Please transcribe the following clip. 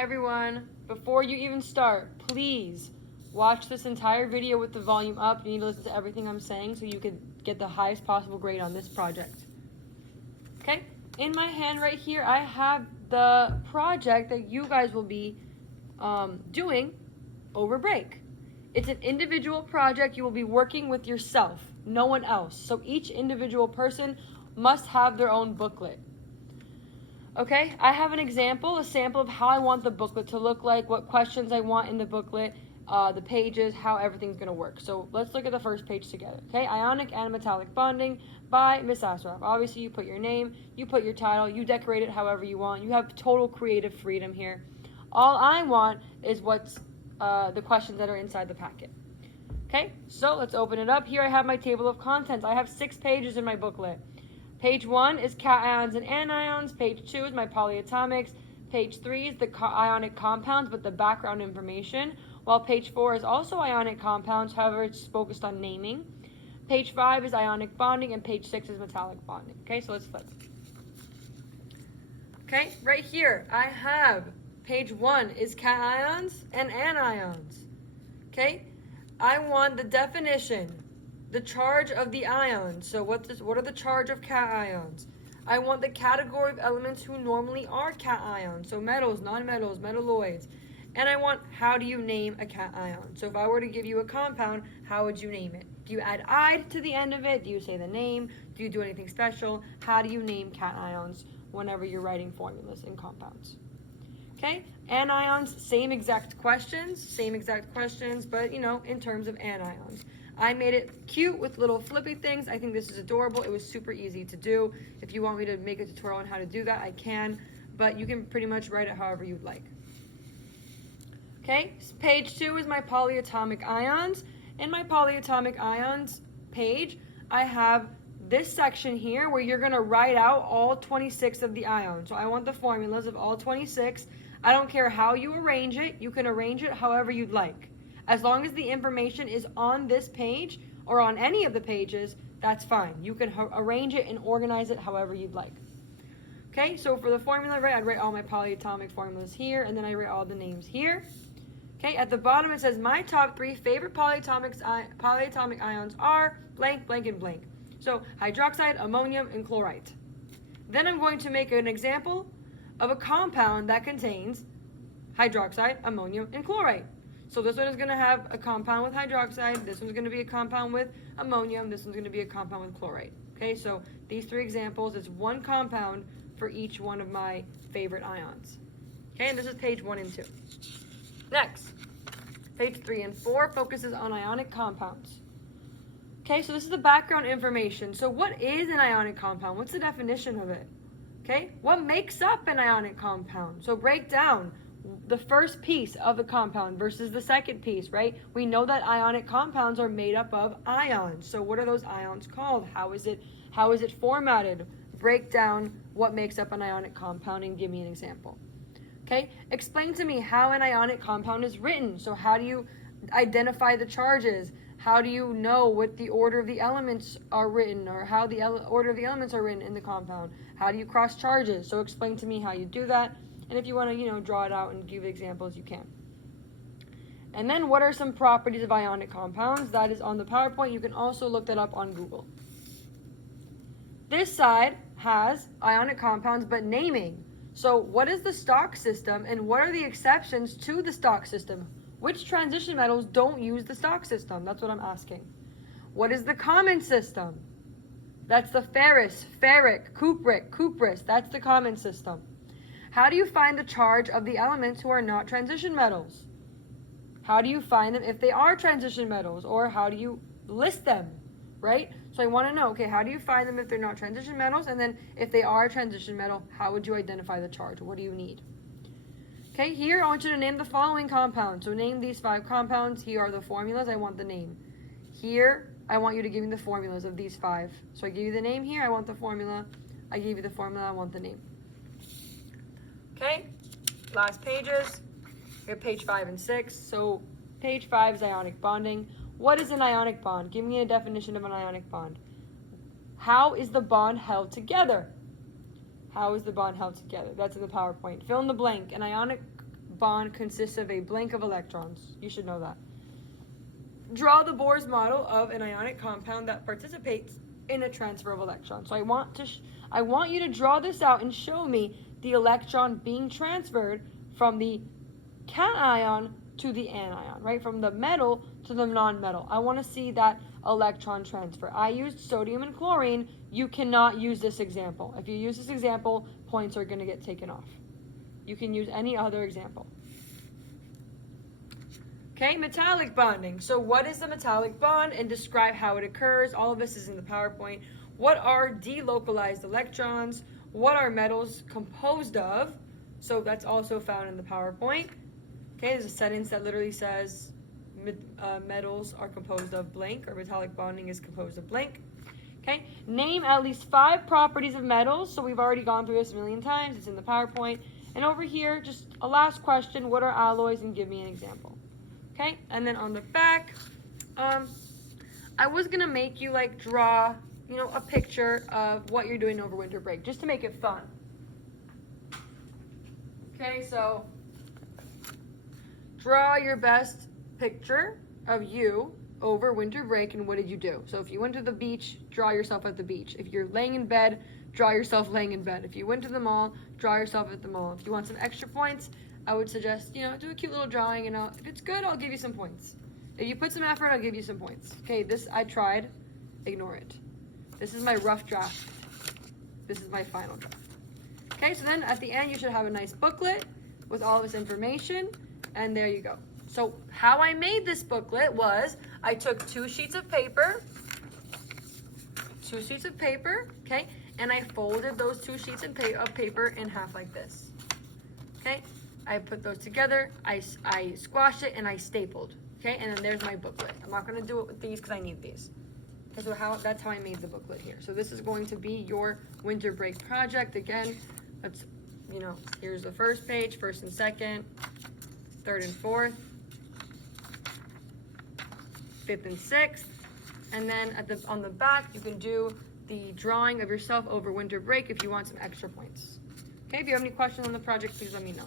Hi everyone. Before you even start, please watch this entire video with the volume up. You need to listen to everything I'm saying so you can get the highest possible grade on this project. Okay? In my hand right here, I have the project that you guys will be doing over break. It's an individual project. You will be working with yourself, no one else. So each individual person must have their own booklet. Okay, I have an example, a sample of how I want the booklet to look like, what questions I want in the booklet, the pages, how everything's going to work. So let's look at the first page together. Okay, Ionic and Metallic Bonding by Miss Asraf. Obviously, you put your name, you put your title, you decorate it however you want. You have total creative freedom here. All I want is what's the questions that are inside the packet. Okay, so let's open it up. Here I have my table of contents. I have 6 pages in my booklet. Page 1 is cations and anions. Page 2 is my polyatomics. Page 3 is the ionic compounds, but the background information. While page 4 is also ionic compounds, however, it's focused on naming. Page 5 is ionic bonding, and page 6 is metallic bonding. Okay, so let's flip. Okay, right here, I have page 1 is cations and anions. Okay, I want the definition. The charge of the ions. So what are the charge of cations? I want the category of elements who normally are cations. So metals, nonmetals, metalloids. And I want how do you name a cation? So if I were to give you a compound, how would you name it? Do you add "ide" to the end of it? Do you say the name? Do you do anything special? How do you name cations whenever you're writing formulas in compounds? Okay, anions, same exact questions, but in terms of anions. I made it cute with little flippy things. I think this is adorable. It was super easy to do. If you want me to make a tutorial on how to do that, I can, but you can pretty much write it however you'd like. Okay, page 2 is my polyatomic ions. In my polyatomic ions page, I have this section here where you're going to write out all 26 of the ions. So I want the formulas of all 26. I don't care how you arrange it. You can arrange it however you'd like. As long as the information is on this page or on any of the pages, that's fine. You can arrange it and organize it however you'd like. Okay, so for the formula, I'd write all my polyatomic formulas here, and then I write all the names here. Okay, at the bottom it says my top 3 favorite polyatomic ions are blank, blank, and blank. So hydroxide, ammonium, and chlorite. Then I'm going to make an example of a compound that contains hydroxide, ammonium, and chlorite. So this one is going to have a compound with hydroxide, this one's going to be a compound with ammonium, this one's going to be a compound with chlorite. Okay, so these 3 examples, it's one compound for each one of my favorite ions. Okay, and this is page 1 and 2. Next, page 3 and 4 focuses on ionic compounds. Okay, so this is the background information. So what is an ionic compound? What's the definition of it? Okay, what makes up an ionic compound? So break down the first piece of the compound versus the second piece, right? We know that ionic compounds are made up of ions. So what are those ions called? How is it formatted? Break down what makes up an ionic compound and give me an example. Okay? Explain to me how an ionic compound is written. So how do you identify the charges? How do you know what the order of the elements are written, or how the order of the elements are written in the compound? How do you cross charges? So explain to me how you do that. And if you want to, draw it out and give examples, you can. And then what are some properties of ionic compounds? That is on the PowerPoint. You can also look that up on Google. This side has ionic compounds, but naming. So what is the stock system, and what are the exceptions to the stock system? Which transition metals don't use the stock system? That's what I'm asking. What is the common system? That's the ferrous, ferric, cupric, cuprous. That's the common system. How do you find the charge of the elements who are not transition metals? How do you find them if they are transition metals, or how do you list them, right? So I want to know, okay, how do you find them if they're not transition metals? And then if they are a transition metal, how would you identify the charge? What do you need? Okay, here I want you to name the following compounds. So name these 5 compounds. Here are the formulas. I want the name. Here, I want you to give me the formulas of these 5. So I give you the name here. I want the formula. I gave you the formula. I want the name. Okay, last pages. We have page 5 and 6. So page 5 is ionic bonding. What is an ionic bond? Give me a definition of an ionic bond. How is the bond held together? How is the bond held together? That's in the PowerPoint. Fill in the blank. An ionic bond consists of a blank of electrons. You should know that. Draw the Bohr's model of an ionic compound that participates in a transfer of electrons. So I want you to draw this out and show me the electron being transferred from the cation to the anion, right? From the metal to the non-metal. I want to see that electron transfer. I used sodium and chlorine. You cannot use this example. If you use this example, points are going to get taken off. You can use any other example. Okay, metallic bonding. So what is the metallic bond, and describe how it occurs? All of this is in the PowerPoint. What are delocalized electrons? What are metals composed of? So that's also found in the PowerPoint. Okay, there's a sentence that literally says metals are composed of blank, or metallic bonding is composed of blank. Okay, name at least 5 properties of metals. So we've already gone through this a million times. It's in the PowerPoint. And over here, just a last question. What are alloys, and give me an example. Okay, and then on the back, I was going to make you like draw, a picture of what you're doing over winter break, just to make it fun. Okay, so draw your best picture of you over winter break, and what did you do? So if you went to the beach, draw yourself at the beach. If you're laying in bed, draw yourself laying in bed. If you went to the mall, draw yourself at the mall. If you want some extra points, I would suggest, do a cute little drawing, and if it's good, I'll give you some points. If you put some effort, I'll give you some points. Okay, this I tried. Ignore it. This is my rough draft. This is my final draft. Okay, so then at the end, you should have a nice booklet with all this information, and there you go. So how I made this booklet was I took 2 sheets of paper, okay, and I folded those 2 sheets of paper in half like this. Okay, I put those together, I squashed it, and I stapled. Okay, and then there's my booklet. I'm not going to do it with these because I need these. Okay, so that's how I made the booklet here. So this is going to be your winter break project. Again, that's, here's the first page, first and second, third and fourth, fifth and sixth, and then on the back you can do the drawing of yourself over winter break if you want some extra points. Okay, if you have any questions on the project, please let me know.